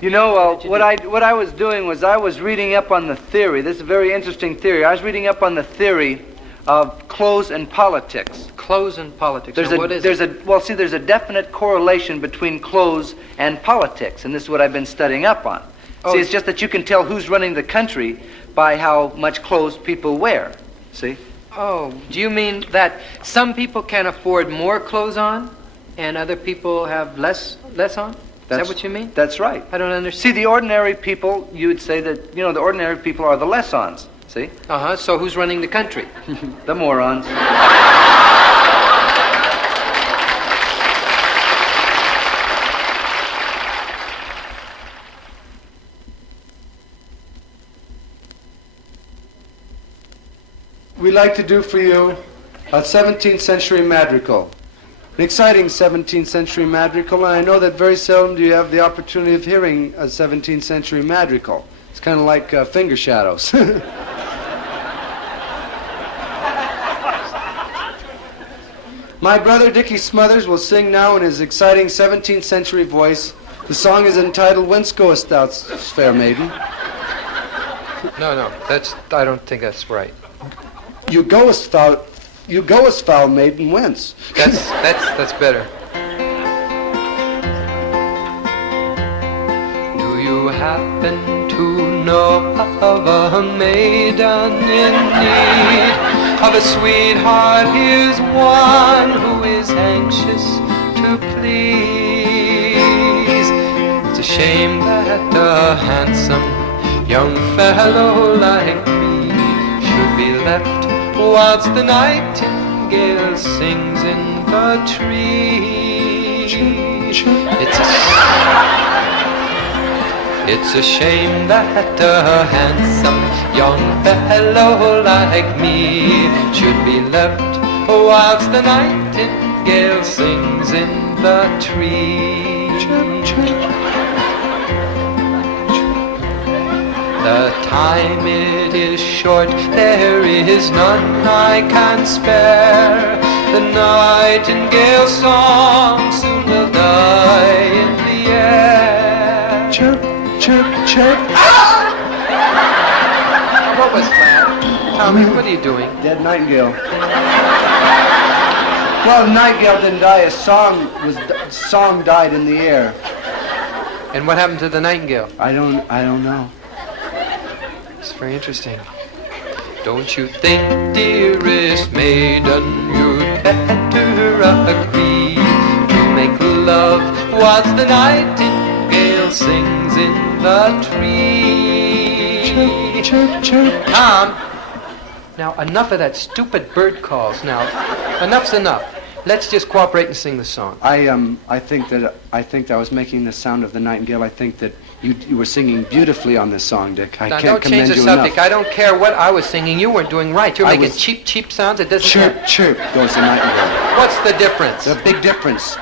You know, what I was doing was I was reading up on the theory. This is a very interesting theory. I was reading up on the theory of clothes and politics. Clothes and politics. There's a definite correlation between clothes and politics, and this is what I've been studying up on. Oh. See, it's just that you can tell who's running the country by how much clothes people wear. See? Oh, do you mean that some people can afford more clothes on and other people have less on? Is that what you mean? That's right. I don't understand. See, the ordinary people, you would say that, the ordinary people are the less-ons. See? Uh-huh, so who's running the country? The morons. We'd like to do for you a 17th century madrigal. An exciting 17th century madrigal, and I know that very seldom do you have the opportunity of hearing a 17th century madrigal. It's kind of like finger shadows. My brother Dickie Smothers will sing now in his exciting 17th century voice. The song is entitled Whence Goest Thou, Fair Maiden? No, I don't think that's right. You goest, foul maiden, whence? That's better. Do you happen to know of a maiden in need of a sweetheart? Here's one who is anxious to please. It's a shame that a handsome young fellow like me should be left whilst the nightingale sings in the tree. It's a shame that a handsome young fellow like me should be left whilst the nightingale sings in the tree. The time it is short, there is none I can spare. The nightingale's song soon will die in the air. Chirp, chirp, chirp. Ah! What was that? Tommy, what are you doing? Dead nightingale. Well, the nightingale didn't die. A song died in the air. And what happened to the nightingale? I don't know. It's very interesting. Don't you think, dearest maiden, you'd better agree to make love whilst the nightingale sings in the tree? Chirp, chirp, chirp. Tom, now enough of that stupid bird calls. Now, enough's enough. Let's just cooperate and sing the song. I think I was making the sound of the nightingale. I think that you were singing beautifully on this song, Dick. Now, don't change the subject. I don't care what I was singing. You weren't doing right. You're making cheap sounds. It doesn't. Chirp, chirp goes the nightingale. What's the difference? The big difference.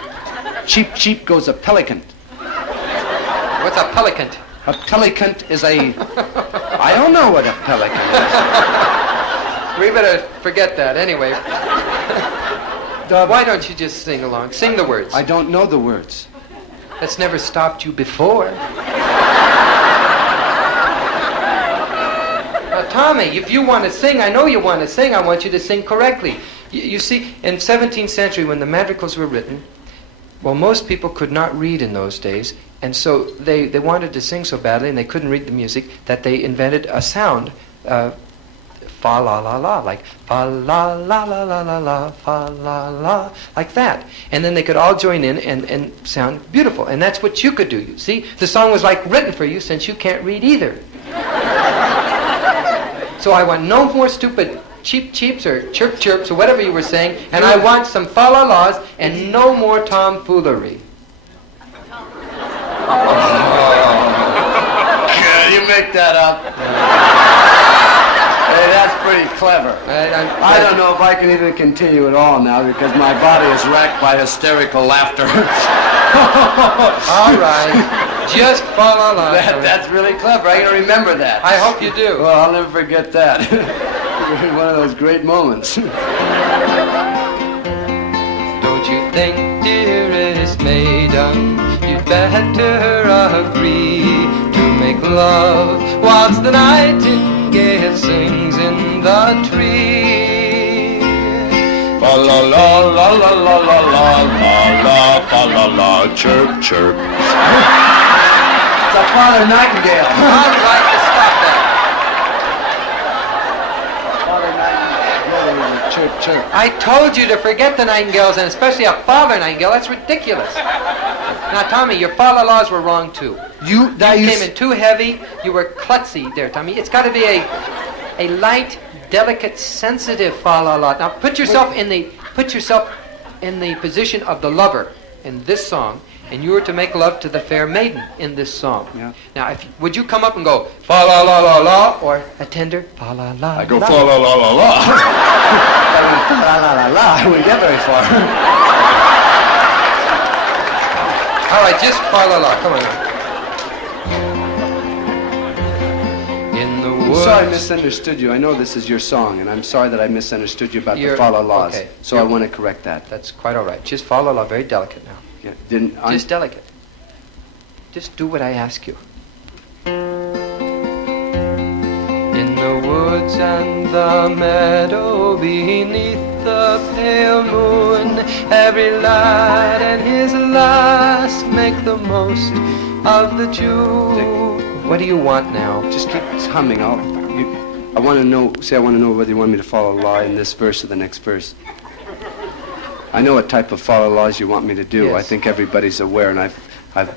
Cheep, cheep goes a pelican. What's a pelican? A pelican is a... I don't know what a pelican is. We better forget that anyway. Why don't you just sing along? Sing the words. I don't know the words. That's never stopped you before. Now, Tommy, if you want to sing, I know you want to sing, I want you to sing correctly. You see, in 17th century, when the madrigals were written, well, most people could not read in those days, and so they wanted to sing so badly, and they couldn't read the music, that they invented a sound, fa la la la, like fa la la la la la la, fa la la, like that. And then they could all join in and sound beautiful. And that's what you could do. You see, the song was like written for you since you can't read either. So I want no more stupid cheep cheeps or chirp chirps or whatever you were saying, and I want some fa la las and no more tomfoolery. Can you make that up? Hey, that's pretty clever. I don't know if I can even continue at all now because my body is racked by hysterical laughter. All right. Just fa la la. That's really clever. I'm going to remember that. I hope you do. Well, I'll never forget that. One of those great moments. Don't you think, dearest maiden, you'd better agree to make love whilst the nightingale sings in the tree. Fa la la la la la la la la fa la la chirp chirp. It's a Father Nightingale. All right, to stop that. Father Nightingale. Chirp, chirp. I told you to forget the nightingales, and especially a father nightingale. That's ridiculous. Now, Tommy, your fa-la-las were wrong, too. You came in too heavy. You were klutzy there, Tommy. It's got to be a light, delicate, sensitive fa-la-la. Now, put yourself in the position of the lover in this song, and you were to make love to the fair maiden in this song. Yeah. Now, would you come up and go fa-la-la-la-la, or a tender fa-la-la-la? I go fa la la la la. La la la la. I wouldn't get very far. All right, just fa-la-la. Come on. In the I'm woods. sorry I misunderstood you. I know this is your song, and I'm sorry that I misunderstood you about the fa-la-las. Okay. So I want to correct that. That's quite all right. Just fa-la-la, very delicate now. Yeah, didn't I? Just delicate. Just do what I ask you. In the woods and the meadow beneath the pale moon, every lad and his lass make the most of the June. What do you want now? Just keep humming. I want to know. See, I want to know whether you want me to follow la in this verse or the next verse. I know what type of fa-la-las you want me to do. Yes. I think everybody's aware, and I've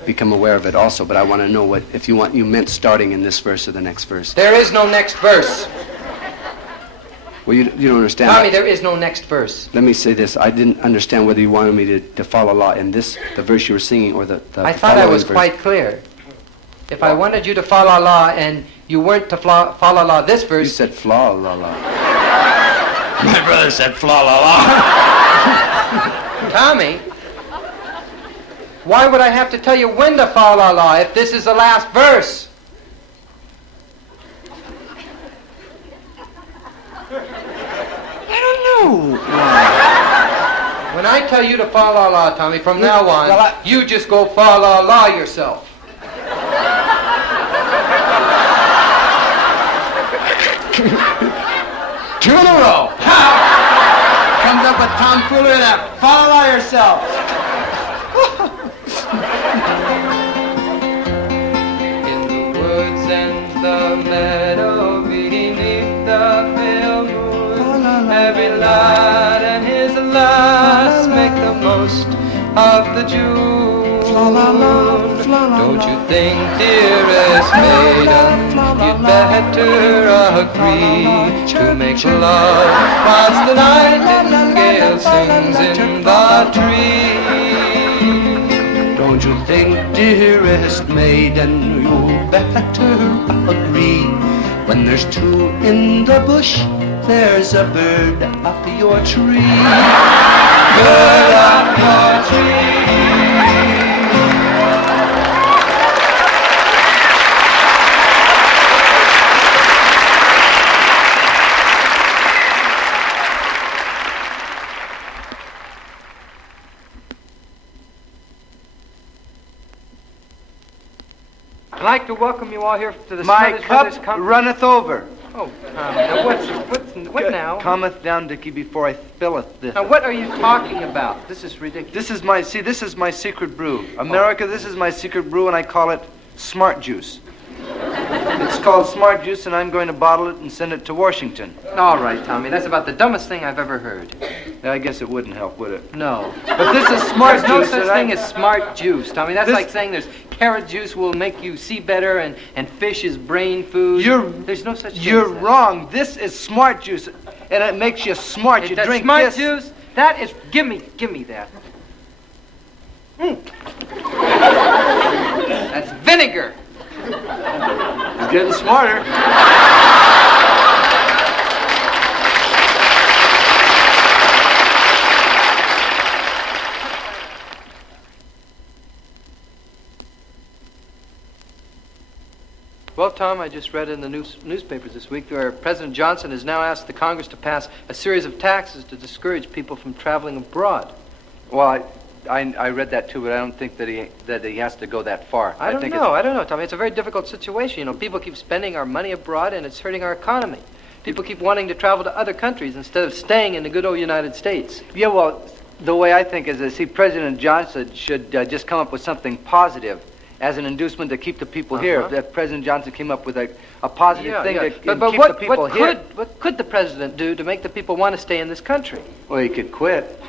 become aware of it also. But I want to know what if you meant starting in this verse or the next verse. There is no next verse. Well, you don't understand. Tommy, there is no next verse. Let me say this. I didn't understand whether you wanted me to follow la in this, the verse you were singing, or the I thought I was verse. quite clear. If I wanted you to fa-la-la and you weren't to fa-la-la this You verse, said fla la la. My brother said fla la la. Tommy, why would I have to tell you when to fa-la-la if this is the last verse? I don't know. When I tell you to fa-la-la, Tommy, from now on, Well, you just go fa-la-la yourself. Two in a row. Comes up with tomfoolery and that. Follow yourself. In the woods and the meadow beneath the pale moon, every lad and his lass make the most of the June. Don't you think, dearest maiden, you'd better agree to make love whilst the nightingale sings in the tree? Don't you think, dearest maiden, you better agree? When there's two in the bush, there's a bird up your tree. Bird up your tree. I'd like to welcome you all here to the My Smothers cup Brothers Company. runneth over. Oh, Tommy, now what now? Cometh down, Dickie, before I spilleth this. Now what are you talking about? This is ridiculous. This is my secret brew. America, this is my secret brew, and I call it Smart Juice. It's called Smart Juice, and I'm going to bottle it and send it to Washington. All right, Tommy, that's about the dumbest thing I've ever heard. I guess it wouldn't help, would it? No. But this is Smart There's no Juice. such and thing as smart juice, Tommy. That's This- like saying there's carrot juice will make you see better and fish is brain food. There's no such thing You're as that. wrong. This is Smart Juice, and it makes you smart. You That drink smart this. juice, that is, give me that. That's vinegar. It's getting smarter. Well, Tom, I just read in the newspapers this week where President Johnson has now asked the Congress to pass a series of taxes to discourage people from traveling abroad. Well, I read that too, but I don't think that he has to go that far. I don't know, Tommy. It's a very difficult situation. You know, people keep spending our money abroad, and it's hurting our economy. People keep wanting to travel to other countries instead of staying in the good old United States. Yeah, well, the way I think is that, see, President Johnson should just come up with something positive as an inducement to keep the people here. If President Johnson came up with a positive thing to keep the people here. What could the president do to make the people want to stay in this country? Well, he could quit.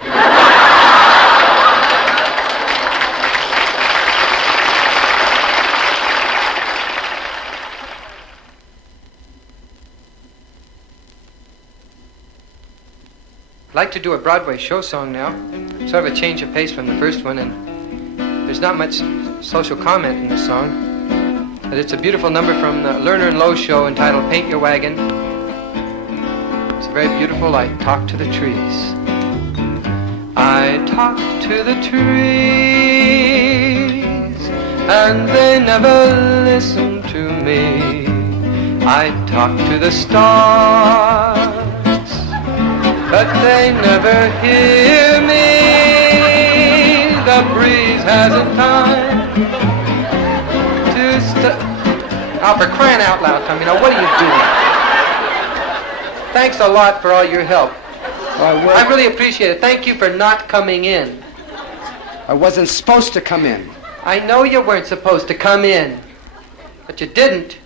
I'd like to do a Broadway show song now, sort of a change of pace from the first one, and there's not much social comment in the song, but it's a beautiful number from the Lerner and Lowe show entitled Paint Your Wagon. It's very beautiful. I talk to the trees. I talk to the trees, and they never listen to me. I talk to the stars, but they never hear me. The breeze hasn't time to Oh, for crying out loud, Tommy, now what are you doing? Thanks a lot for all your help. I really appreciate it. Thank you for not coming in. I wasn't supposed to come in. I know you weren't supposed to come in, but you didn't.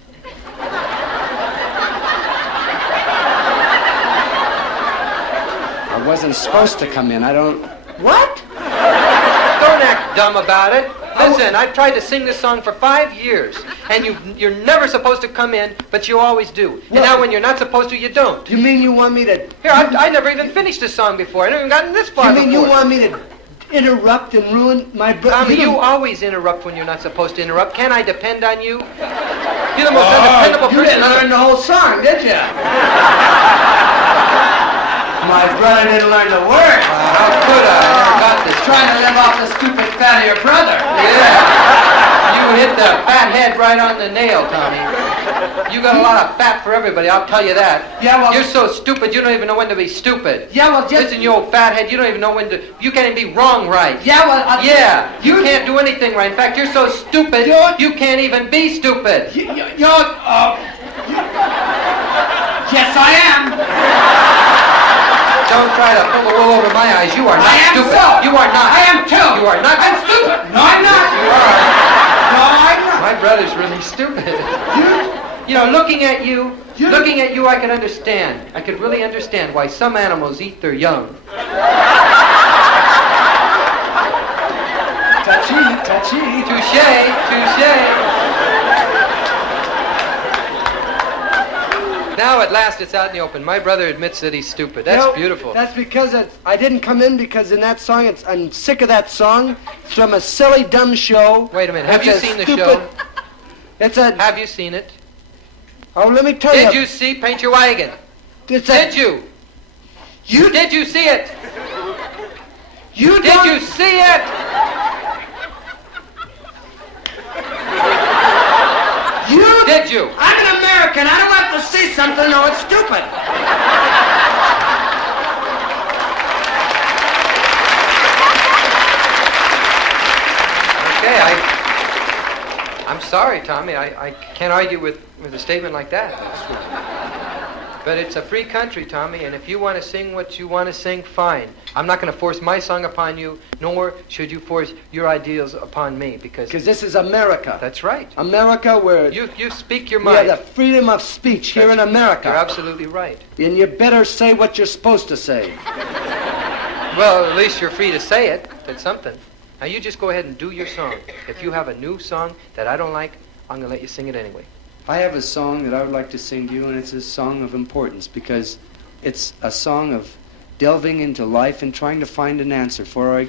I wasn't supposed to come in. I don't... What? Don't act dumb about it. Listen, I've tried to sing this song for 5 years, and you're never supposed to come in, but you always do. And now when you're not supposed to, you don't. You mean you want me to... Here, I never even finished this song before. I never even gotten this far before. You mean you want me to interrupt and ruin my... Tommy, you always interrupt when you're not supposed to interrupt. Can I depend on you? You're the most undependable person. You didn't learn the whole song, did you? My brother didn't learn the words. How could I? I never got this. Trying to live off the stupid fat of your brother. Yeah. You hit the fat head right on the nail, Tommy. You got a lot of fat for everybody, I'll tell you that. Yeah, well... You're so stupid, you don't even know when to be stupid. Yeah, well, just... Listen, you old fat head, you don't even know when to... You can't even be wrong right. Yeah, well... Yeah, you can't do anything right. In fact, you're so stupid, you can't even be stupid. Yes, I am. Don't try to pull the wool over my eyes. You are not stupid. So. You are not. I am too. You are not. I'm stupid. No, I'm not. You are. No, I'm not. My brother's really stupid. You know, looking at you, I can understand. I could really understand why some animals eat their young. Touchy. Touche. Now at last it's out in the open. My brother admits that he's stupid. That's beautiful. That's because I didn't come in because in that song, I'm sick of that song. It's from a silly, dumb show. Wait a minute. Have you seen the show? Have you seen it? Oh, let me tell you. Did you see Paint Your Wagon? Did you? Did you see it? Did you see it? Did you? I'm an American. I don't have to see something or it's stupid. Okay, I'm sorry, Tommy. I can't argue with a statement like that. But it's a free country, Tommy, and if you want to sing what you want to sing, fine. I'm not going to force my song upon you, nor should you force your ideals upon me, because this is America. That's right. America where... You speak your mind. Yeah, the freedom of speech here in America. You're absolutely right. And you better say what you're supposed to say. Well, at least you're free to say it. That's something. Now, you just go ahead and do your song. If you have a new song that I don't like, I'm going to let you sing it anyway. I have a song that I would like to sing to you, and it's a song of importance because it's a song of delving into life and trying to find an answer for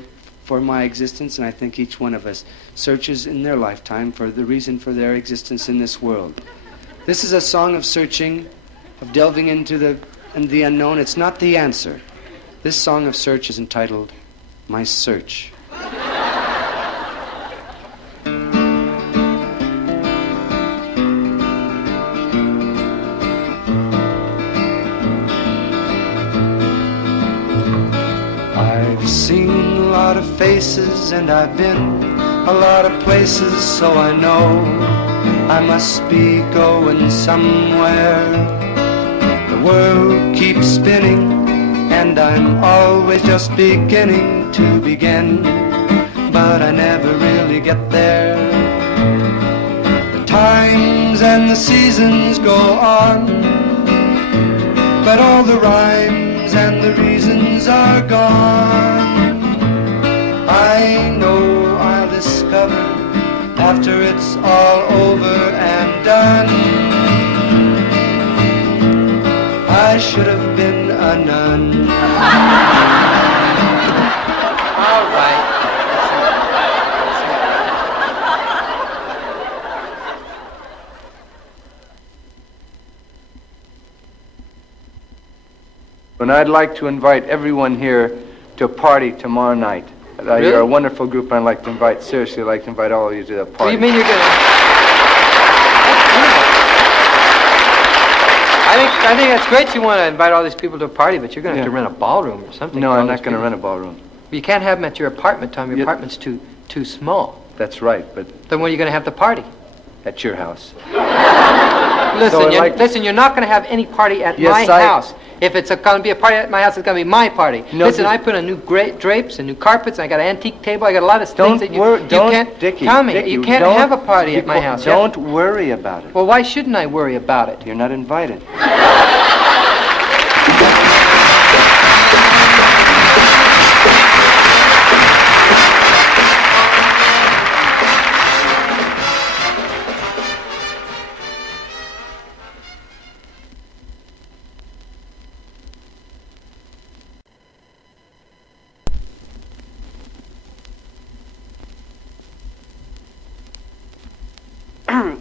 my existence, and I think each one of us searches in their lifetime for the reason for their existence in this world. This is a song of searching, of delving into the unknown. It's not the answer. This song of search is entitled My Search. I've seen a lot of faces, and I've been a lot of places, so I know I must be going somewhere. The world keeps spinning, and I'm always just beginning to begin, but I never really get there. The times and the seasons go on, but all the rhymes and the reasons are gone. I know I'll discover after it's all over and done, I should have been a nun. All right. And I'd like to invite everyone here to a party tomorrow night. Really? You're a wonderful group, and I'd like to invite, seriously, I'd like to invite all of you to the party. What do you mean you're going to... I think that's great you want to invite all these people to a party, but you're going to have to rent a ballroom or something. No, I'm not going to rent a ballroom. You can't have them at your apartment, Tom. Your apartment's too small. That's right, but... Then where are you going to have the party? At your house. Listen, you're not going to have any party at my house. If it's going to be a party at my house, it's going to be my party. No, listen, I put in new drapes and new carpets, and I got an antique table. I got a lot of things that you can't... Dickie, Tommy, Dickie, you can't have a party at my house. Don't worry about it. Well, why shouldn't I worry about it? You're not invited.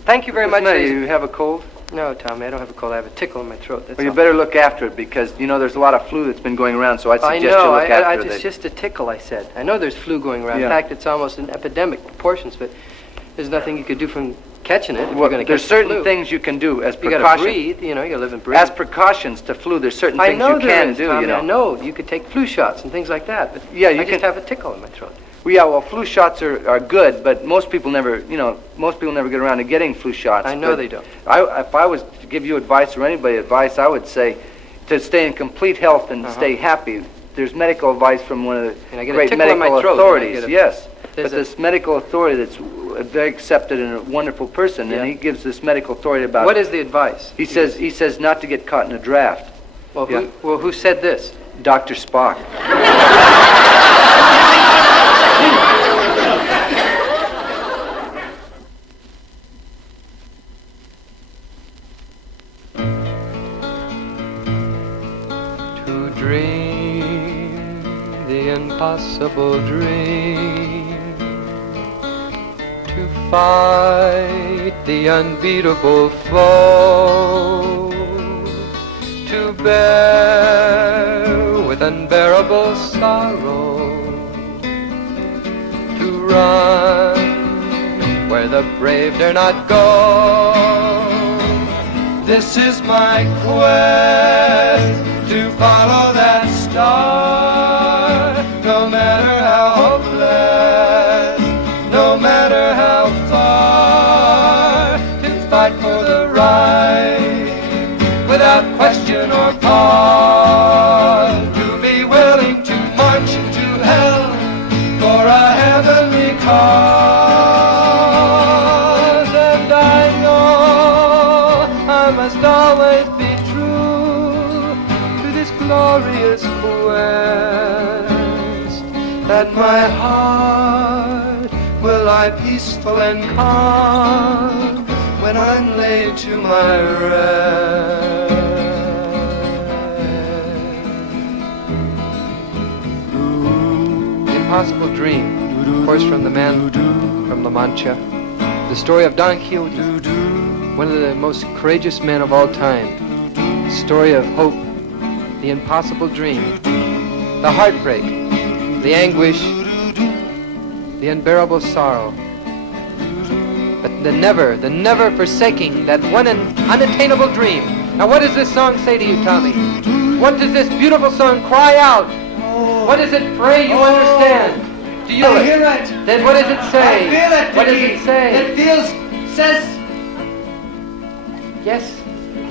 Thank you very much. You have a cold? No, Tommy, I don't have a cold. I have a tickle in my throat. That's Well, you all. better look after it, because, you know, there's a lot of flu that's been going around, so I'd suggest you look after it. It's just a tickle, I said. I know there's flu going around. Yeah. In fact, it's almost in epidemic proportions, but there's nothing you could do from catching it if Well, you're going to there's catch certain the flu. things you can do as You got to precaution. breathe, you know, you got to live and breathe. As precautions to flu, there's certain I things know you there can is, do, Tommy, you know. I know. You could take flu shots and things like that, but Yeah, you I just can- have a tickle in my throat. Well, yeah, well, flu shots are good, but most people never get around to getting flu shots. I know But they don't. If I was to give you advice or anybody advice, I would say to stay in complete health and stay happy. There's medical advice from one of the And I get a great tickle in my medical throat, and I authorities. get a- Yes, there's but this medical authority that's very accepted and a wonderful person, Yeah. and he gives this medical authority about. What is the advice? He says not to get caught in a draft. Well, Yeah. who said this? Dr. Spock. To dream the impossible dream, to fight the unbeatable foe, to bear with unbearable sorrow, to run where the brave dare not go. This is my quest to follow that star, no matter how hopeless, no matter how far, to fight for the right without question or pause, to be willing to march to hell for a heavenly cause. And I know I must always be true to this glorious quest, that my heart will lie peaceful and calm when I'm laid to my rest. The Impossible Dream, of course, from the man from La Mancha. The story of Don Quixote, one of the most courageous men of all time. The story of hope, the impossible dream, the heartbreak, the anguish, the unbearable sorrow. But the never forsaking that one unattainable dream. Now what does this song say to you, Tommy? What does this beautiful song cry out? What does it pray you understand? Do you feel it? hear it. Then what does it say? I feel it, What does Dickie. it say? It says... Yes.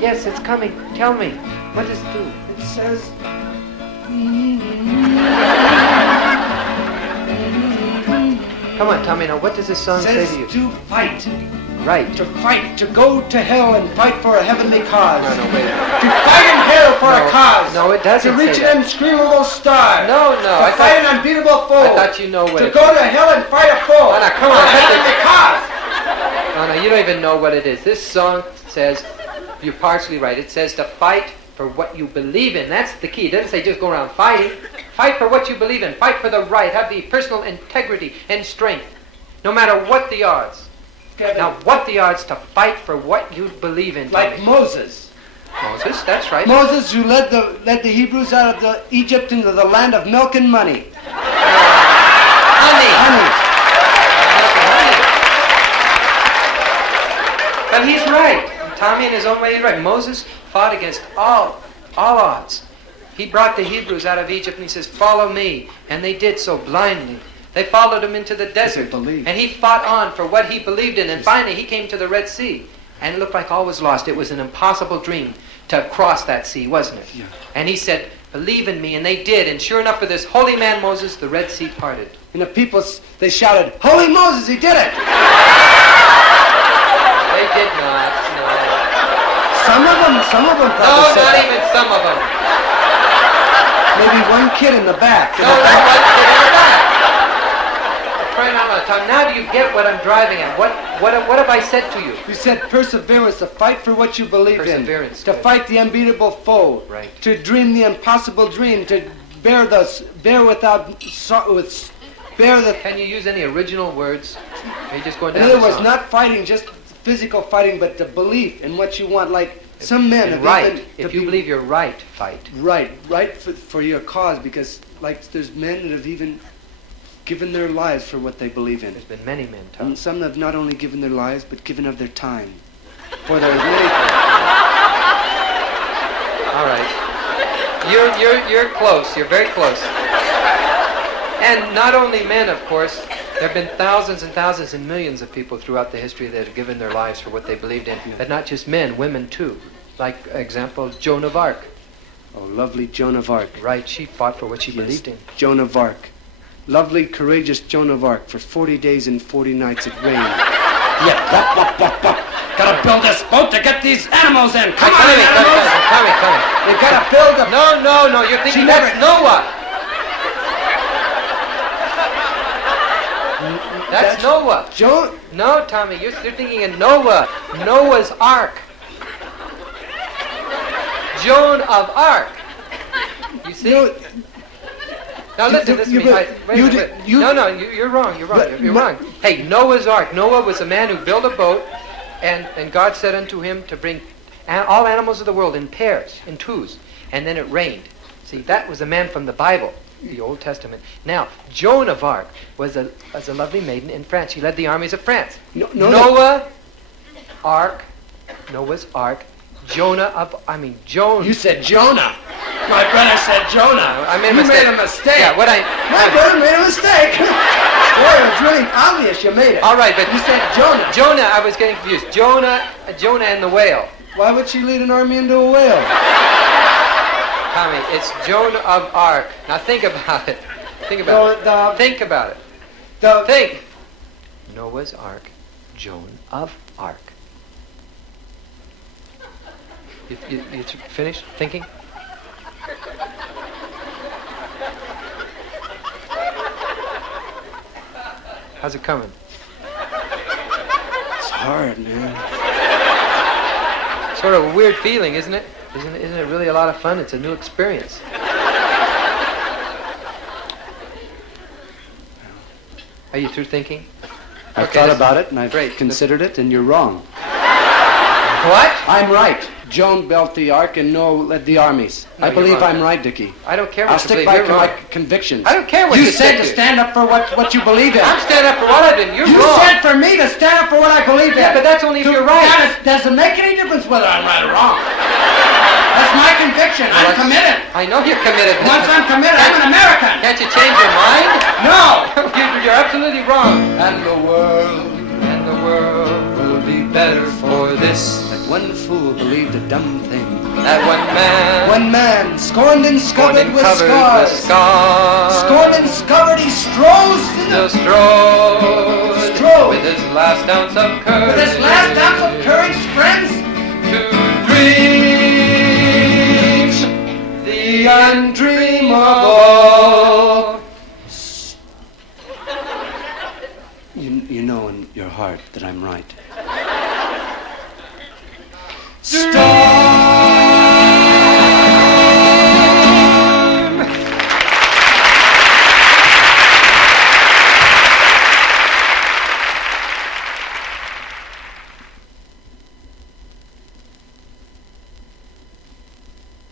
Yes, it's coming. Tell me. What does it do? It says... Come on, Tommy, now what does this song say says to you? to fight. Right. To fight, to go to hell and fight for a heavenly cause. No, wait a minute. To fight in hell for No, a cause. no, it doesn't To reach say that. an unscreamable star. No, To fight an unbeatable foe. I thought you know what To it go to hell and fight a foe. Oh, now, come on, For a cut this. heavenly cause. No, you don't even know what it is. This song says, you're partially right, it says to fight for what you believe in. That's the key. It doesn't say just go around fighting. Fight for what you believe in. Fight for the right. Have the personal integrity and strength, no matter what the odds. Kevin, Now, what the odds to fight for what you believe in? like Tommy? Moses. Moses, that's right. Moses, who led the Hebrews out of Egypt into the land of milk and money. Honey. But he's right. Tommy, in his own way, he's right. Moses fought against all odds. He brought the Hebrews out of Egypt and he says, follow me. And they did so blindly. They followed him into the desert. believed. And he fought on for what he believed in. And finally he came to the Red Sea. And it looked like all was lost. It was an impossible dream to cross that sea, wasn't it? Yeah. And he said, believe in me. And they did. And sure enough, for this holy man Moses, the Red Sea parted. And the people, they shouted, Holy Moses, he did it! They did not. No. Some of them No, probably said not that. even some of them. Maybe one kid in the back. No, that wasn't that. Crying out loud, Tom, now do you get what I'm driving at? What have I said to you? You said perseverance, to fight for what you believe in. Perseverance, To good. fight the unbeatable foe. Right. To dream the impossible dream. To bear the... Can you use any original words? Are you just going In down other the words, song? not fighting, just physical fighting, but the belief in what you want. Like some men have right. even... If to you be believe you're right, fight. Right for your cause, because like there's men that have even given their lives for what they believe in. There's been many men, Tom. And some have not only given their lives, but given of their time. For there's many... All right. You're close. You're very close. And not only men, of course. There have been thousands and thousands and millions of people throughout the history that have given their lives for what they believed in. But not just men, women too. Like, example, Joan of Arc. Oh, lovely Joan of Arc. Right, she fought for what she believed in. Joan of Arc. Lovely, courageous Joan of Arc. For 40 days and 40 nights it rained. Yeah, Gotta build this boat to get these animals in. Come on, Tommy, animals! Tommy. they gotta build a... No, you're thinking She that's never- Noah. That's Noah. Joan... No, Tommy, you're thinking of Noah. Noah's Ark. Joan of Arc. You see? No, Now listen, listen to me. You're wrong. You're wrong. Hey, Noah's Ark. Noah was a man who built a boat, and God said unto him to bring all animals of the world in pairs, in twos, and then it rained. See, that was a man from the Bible, the Old Testament. Now, Joan of Arc was a lovely maiden in France. She led the armies of France. Noah's Ark. Joan. You said Jonah. My brother said Jonah. I made a you mistake. made a mistake. Yeah, My brother made a mistake. Boy, it was really obvious you made it. All right, but You said Jonah. Jonah, I was getting confused. Jonah and the whale. Why would she lead an army into a whale? Tommy, it's Joan of Arc. Now think about it. Think about it. Think about it. Think. Noah's Ark, Joan of Arc. You finished thinking? How's it coming? It's hard, man. Sort of a weird feeling, isn't it? Isn't it really a lot of fun? It's a new experience. Are you through thinking? I've Okay, thought this- about it, and I've great. considered it, and you're wrong. What? I'm right. Joan built the ark, and Noah led the armies. No, I you're believe wrong. I'm right, Dickie. I don't care I'll what you stick believe. by You're my wrong. convictions. I don't care what You you said think to you- stand up for what you believe in. I'm standing up for what I did. You're You wrong. said for me to stand up for what I believe in. Yeah, but that's only if you're right. Doesn't make any difference whether I'm right or wrong. That's my conviction. I'm committed. I know you're committed. Once I'm committed, I'm an American. Can't you change your mind? No. You're absolutely wrong. And the world Will be better for this. that one fool believed a dumb thing. That One man, scorned and covered with scars. Scorned and scovered, he strolls Still strode with his last ounce of courage. With his last ounce of courage, friends, To dream the undreamable. You know in your heart that I'm right.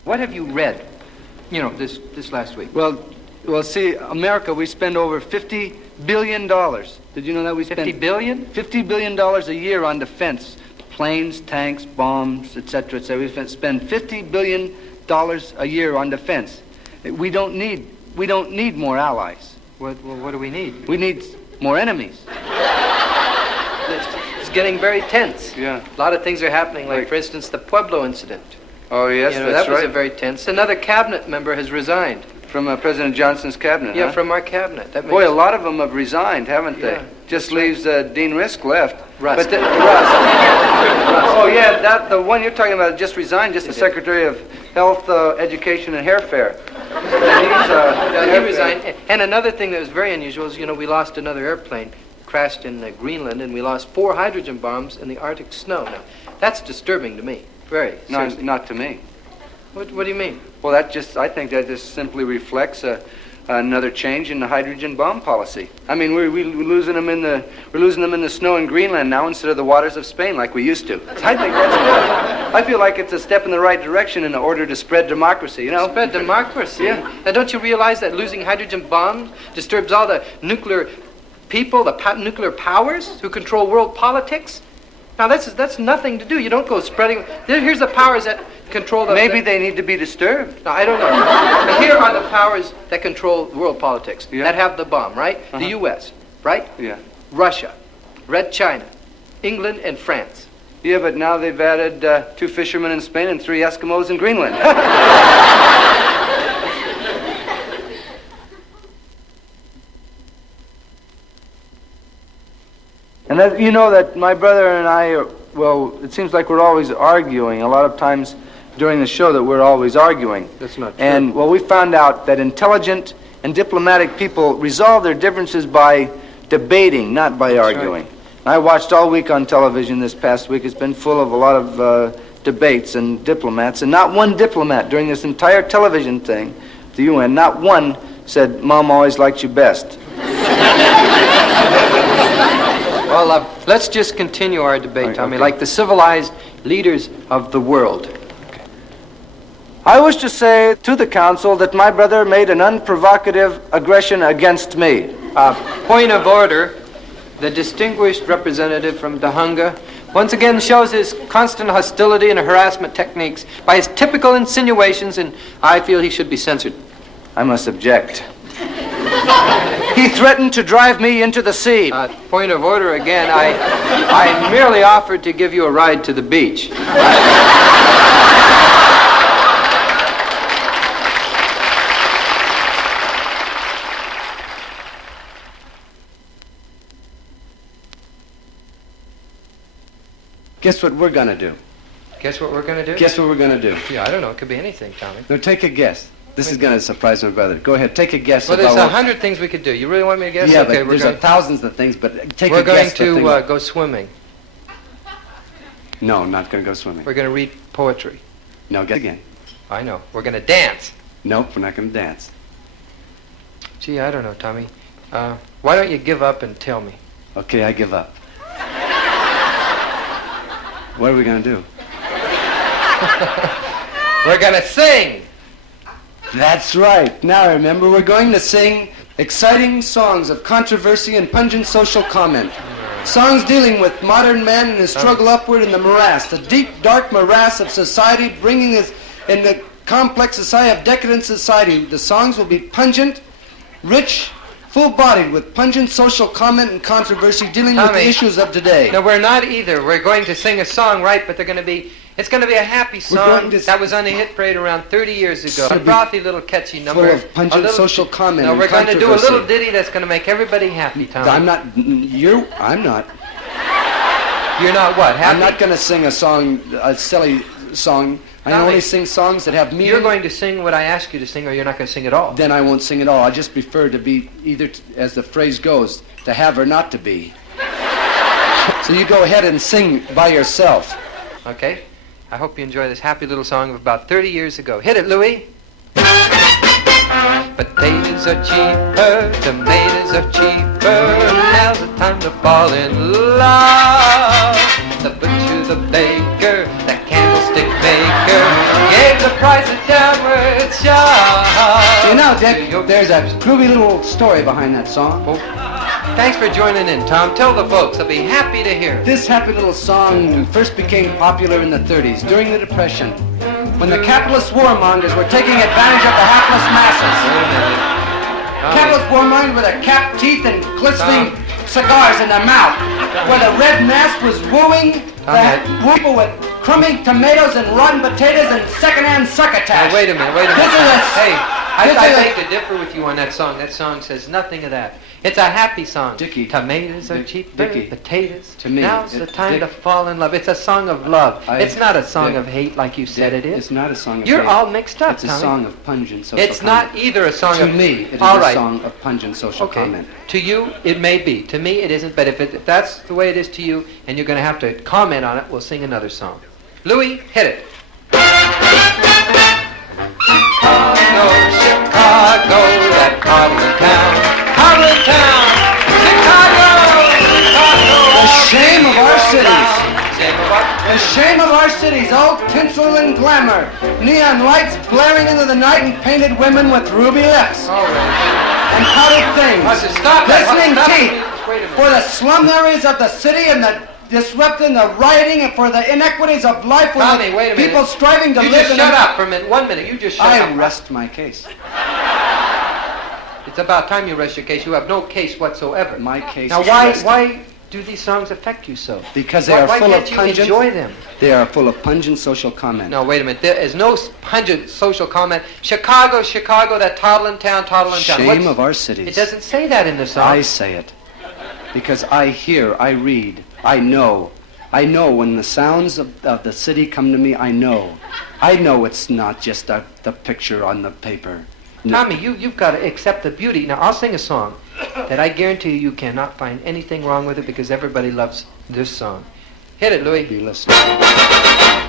What have you read? This last week. Well, see, America, we spend over $50 billion. Did you know that we spend 50 billion? $50 billion a year on defense? Planes, tanks, bombs, etc., etc. We spend $50 billion a year on defense. We don't need more allies. What do we need? We need more enemies. It's getting very tense. Yeah. A lot of things are happening, like, for instance, the Pueblo incident. Oh, yes, That was a very tense. Another cabinet member has resigned. From President Johnson's cabinet, Yeah, huh? from our cabinet. That Boy, makes- a lot of them have resigned, haven't they? Yeah, Just leaves Dean Risk left. Rusk. But Rusk. Oh, yeah, the one you're talking about just resigned, just the Secretary of Health, Education, and Hair Fair. He resigned. And another thing that was very unusual is, we lost another airplane, crashed in Greenland, and we lost 4 hydrogen bombs in the Arctic snow. Now, that's disturbing to me. Very. No, Seriously. not to me. What do you mean? Well, I think that just simply reflects another change in the hydrogen bomb policy. I mean, we're losing them in the snow in Greenland now instead of the waters of Spain like we used to. I think that's good. I feel like it's a step in the right direction in order to spread democracy. Spread democracy. Yeah. Now, don't you realize that losing hydrogen bombs disturbs all the nuclear people, the nuclear powers who control world politics? Now, that's nothing to do. You don't go spreading. Here's the powers that control the... Maybe they need to be disturbed. No, I don't know. Now, here are the powers that control world politics, Yeah. that have the bomb, right? Uh-huh. The U.S., right? Yeah. Russia, Red China, England, and France. Yeah, but now they've added 2 fishermen in Spain and 3 Eskimos in Greenland. And that, that my brother and I, it seems like we're always arguing. A lot of times during the show that we're always arguing. That's not true. And, we found out that intelligent and diplomatic people resolve their differences by debating, not by arguing. I watched all week on television this past week. It's been full of a lot of debates and diplomats, and not one diplomat during this entire television thing, the UN, not one said, "Mom always liked you best." Well, let's just continue our debate, Right, Tommy, okay. like the civilized leaders of the world. I wish to say to the council that my brother made an unprovocative aggression against me. Point of order. The distinguished representative from Dahunga once again shows his constant hostility and harassment techniques by his typical insinuations, and I feel he should be censored. I must object. He threatened to drive me into the sea. Point of order again. I merely offered to give you a ride to the beach. Guess what we're gonna do? Guess what we're going to do? Guess what we're gonna do? Yeah, I don't know. It could be anything, Tommy. No, take a guess. This is gonna surprise my brother. Go ahead, take a guess. Well, there's about 100 things we could do. You really want me to guess? Yeah, okay, but we're there's going, thousands of things, but take we're a going guess. to go swimming. No, not gonna go swimming. We're going to read poetry. No, guess again. I know. We're going to dance. Nope, we're not gonna dance. Gee, I don't know, Tommy. Why don't you give up and tell me? Okay, I give up. What are we gonna do? We're going to sing. That's right. Now I remember, we're going to sing exciting songs of controversy and pungent social comment. Songs dealing with modern man and his struggle upward in the morass, the deep, dark morass of society, bringing his in the complex society of decadent society, the songs will be pungent, rich, full-bodied, with pungent social comment and controversy dealing with the issues of today. No, we're not either. We're going to sing a song, right? But it's going to be a happy song that was on the hit parade around 30 years ago. A frothy little catchy number. Full of pungent social comment and we're going to do a controversy. little ditty that's going to make everybody happy, Tommy. I'm not. I'm not. You're not what? Happy? I'm not going to sing a song, a silly song. I only sing songs that have meaning. You're going to sing what I ask you to sing, or you're not going to sing at all. Then I won't sing at all. I just prefer to be either, as the phrase goes, to have or not to be. So you go ahead and sing by yourself. Okay. I hope you enjoy this happy little song of about 30 years ago. Hit it, Louie. Potatoes are cheaper, tomatoes are cheaper. Now's the time to fall in love. The butcher, the baker, the candlestick maker gave the price a downward shove. You know, Dick, there's a groovy little story behind that song. Oh. Thanks for joining in, Tom. Tell the folks. They'll be happy to hear. This happy little song first became popular in the 30s, during the Depression, when the capitalist warmongers were taking advantage of the hapless masses. Capitalist warmongers with their capped teeth and glistening cigars in their mouth, where the red mass was wooing the people with crummy tomatoes and rotten potatoes and second-hand succotash. Now, wait a minute. This is a... Hey, I beg to differ with you on that song. That song says nothing of that. It's a happy song. Dickie. Tomatoes are cheaper, potatoes. To me, now's the time to fall in love. It's a song of love. It's not a song of hate like you said it is. It's not a song of hate. You're all mixed up, It's a Tommy. song of pungent social It's comment. not either a song of... To me, it is all a right. song of pungent social comment. To you, it may be. To me, it isn't. But if that's the way it is to you, and you're going to have to comment on it, we'll sing another song. Louie, hit it. Chicago, Chicago, that coddling town, Chicago, The shame of our cities. Shame of our... The shame of our cities, all tinsel and glamour, neon lights blaring into the night and painted women with ruby lips All right. and powdered things, Stop that. glistening Stop it. teeth Wait a minute. for the slum areas of the city and the disrupting the rioting and for the inequities of life with Tommy, wait a minute. people striving to You live just in shut up for a minute. 1 minute. You just shut up. I rest my case. It's about time you rest your case. You have no case whatsoever. My case Now, is why rested. do these songs affect you so? Because they are why full can't of you pungent. enjoy them? They are full of pungent social comment. No, wait a minute. There is no pungent social comment. Chicago, Chicago, that toddling town. Shame of our cities. It doesn't say that in the song. I say it because I hear, I read, I know. I know when the sounds of the city come to me, I know. I know it's not just the picture on the paper. No. Tommy, you've got to accept the beauty. Now, I'll sing a song that I guarantee you cannot find anything wrong with it because everybody loves this song. Hit it, Louis. Be listening.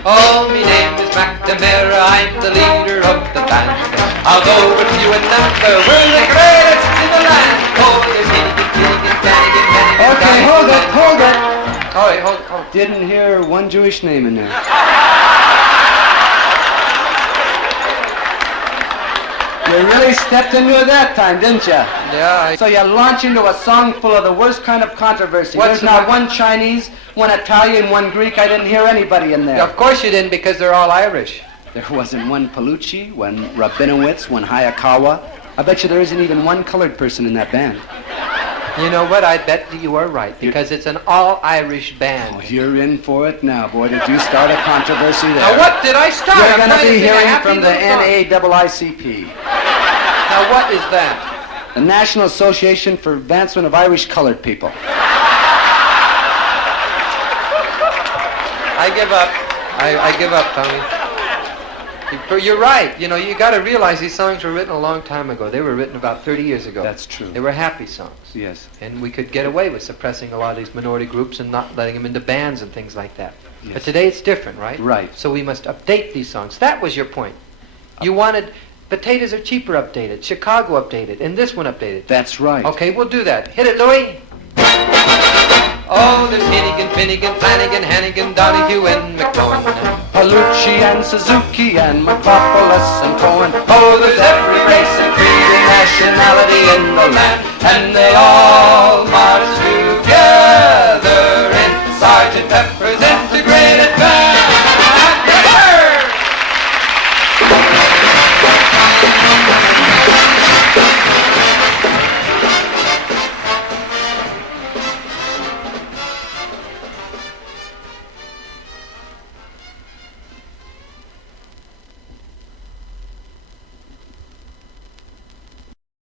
Oh, me name is McNamara, I'm the leader of the band. I'll go with you and number, we're the greatest in the land. Oh, there's Hannigan. Okay, hold it. All right, hold. Didn't hear one Jewish name in there. You really stepped into it that time, didn't you? Yeah. So you launch into a song full of the worst kind of controversy. What's There's not one Chinese, one Italian, one Greek. I didn't hear anybody in there. Of course you didn't, because they're all Irish. There wasn't one Palucci, one Rabinowitz, one Hayakawa. I bet you there isn't even one colored person in that band. You know what? I bet you are right, because it's an all-Irish band. Oh, you're in for it now, boy. Did you start a controversy there? Now what did I start? You're I'm going to trying be sing a hearing happy from the little song. NAACP, Now what is that? the National Association for Advancement of Irish Colored People. I give up. I give up, Tommy. You're right. You know, you got to realize these songs were written a long time ago. They were written about 30 years ago. That's true. They were happy songs. Yes. And we could get away with suppressing a lot of these minority groups and not letting them into bands and things like that. Yes. But today it's different, right? Right. So we must update these songs. That was your point. You wanted Potatoes Are Cheaper updated, Chicago updated, and this one updated. That's right. Okay, we'll do that. Hit it, Louie. Oh, there's Finnegan, Flanagan, Hannigan, Donahue, and McMahon. Palucci and Suzuki and McLaughlin and Cohen. Oh, there's every race and creed and nationality in the land, and they all march together in Sergeant Pepper's